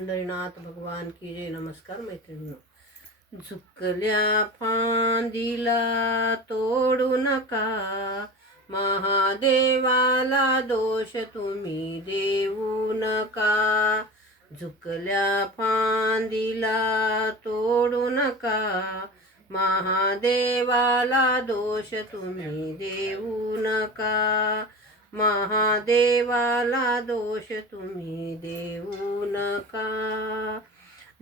पंढरीनाथ भगवान की जय। नमस्कार मैत्रिणींनो। झुकल्या फांदीला तोडू नका। महादेवाला दोष तुम्ही देऊ नका। झुकल्या फांदीला तोडू नका। महादेवाला दोष तुम्ही देऊ नका। महादेवाला दोष तुम्ही देऊ नका.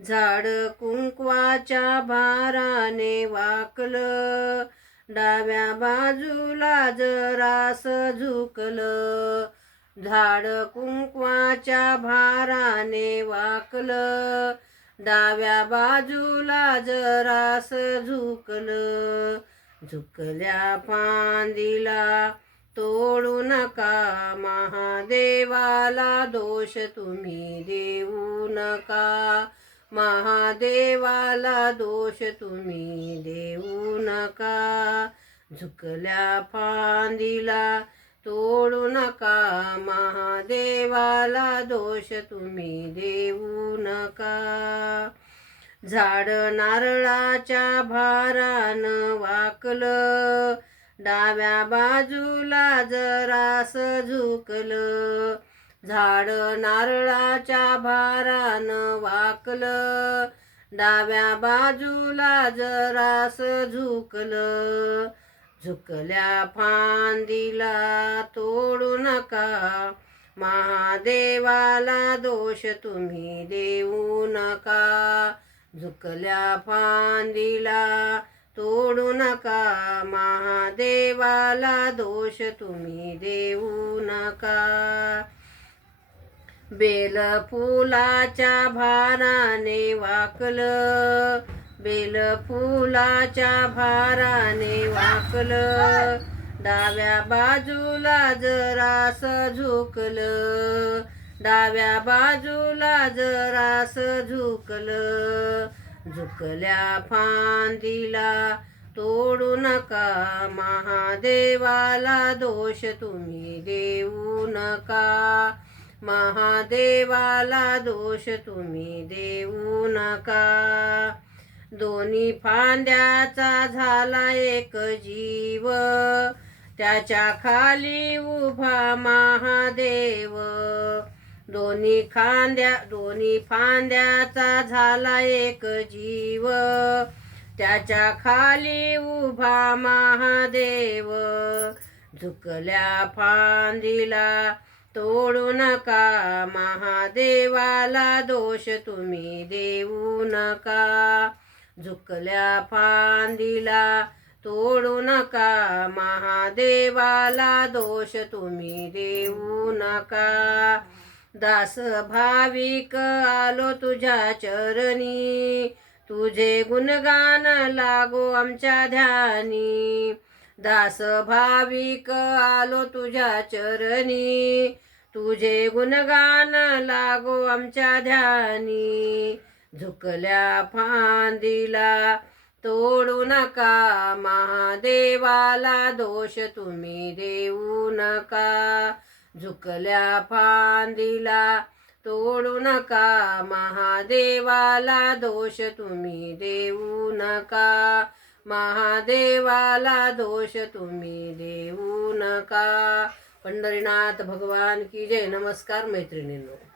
झाड कुंकवाच्या भाराने वाकलं डाव्या बाजूला जरास झुकलं. झाड कुंकवाच्या भाराने वाकलं डाव्या बाजूला जरास झुकलं. झुकल्या पांदिला तोडू नका महादेवाला दोष तुम्ही देऊ नका. महादेवाला दोष तुम्ही देऊ नका. झुकल्या फांदीला तोडू नका. महादेवाला दोष तुम्ही देऊ नका. झाड नारळाच्या भारानं वाकलं. डाव्या बाजूला जरास झुकलं. झाड नारळाच्या भारान वाकलं. डाव्या बाजूला जरास झुकलं. झुकल्या फांदीला तोडू नका. महादेवाला दोष तुम्ही देऊ नका. झुकल्या फांदीला तोडू नका महादेवाला दोष तुम्ही देऊ नका. बेल फुलाच्या भाराने वाकल बेल फुलाच्या भाराने वाकलं. डाव्या बाजूला जरास झुकलं डाव्या बाजूला जरास झुकलं. झुकल्या फांदीला तोडू नका. महादेवाला दोष तुम्ही देऊ नका. महादेवाला दोष तुम्ही देऊ नका. दोन्ही फांद्याचा झाला एक जीव. त्याच्याखाली उभा महादेव. दोन्ही खांद्या दोन्ही फांद्याचा झाला एक जीव. त्याच्याखाली उभा महादेव. झुकल्या फांदीला तोडू नका. महादेवाला दोष तुम्ही देऊ नका. झुकल्या फांदीला तोडू नका. महादेवाला दोष तुम्ही देऊ नका. दास भाविक आलो तुझ्या चरणी. तुझे गुणगान लागो आमच्या ध्यानी. दास भाविक आलो तुझ्या चरणी. तुझे गुणगान लागो आमच्या ध्यानी. झुकल्या फांदीला तोडू नका. महादेवाला दोष तुम्ही देऊ नका. झुकल्या फांदीला तोडू नका. महादेवाला दोष तुम्ही देऊ नका. महादेवाला दोष तुम्ही देऊ नका. पंढरीनाथ भगवान की जय. नमस्कार मैत्रिणींनो.